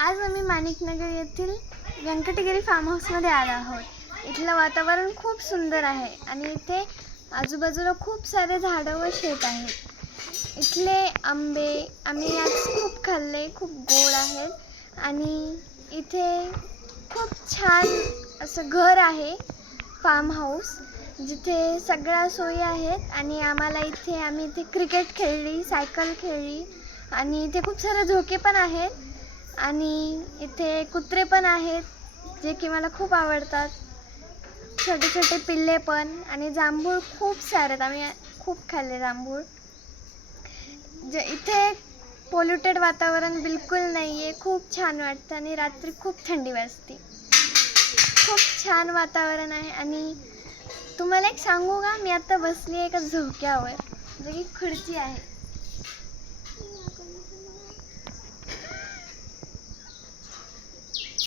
आज आम्ही माणिकनगर येथील व्यंकटगिरी फार्म हाऊसमध्ये आलो आहोत। इथलं वातावरण खूप सुंदर आहे आणि इथे आजूबाजूला खूप सारे झाडं व शेत आहेत। इथले आंबे आम्ही आज खूप खाल्ले, खूप गोड आहेत आणि इथे खूप छान असं घर आहे, फार्म हाऊस, जिथे सगळ्या सोयी आहेत आणि आम्ही इथे क्रिकेट खेळली, सायकल खेळली आणि इथे खूप सारे झोके पण आहेत आणि इथे कुत्रे पण आहेत जे की मला खूप आवडतात, छोटे छोटे पिल्ले पण, आणि जांभूळ खूप सारे आहेत, आम्ही खूप खाल्ले जांभूळ। इथे पोल्युटेड वातावरण बिलकुल नाही आहे, खूप छान वाटतं आणि रात्री खूप थंडी वाजते, खूप छान वातावरण आहे। आणि तुम्हाला एक सांगू का, मी आता बसली आहे एका झोक्यावर, जे की खुर्ची आहे।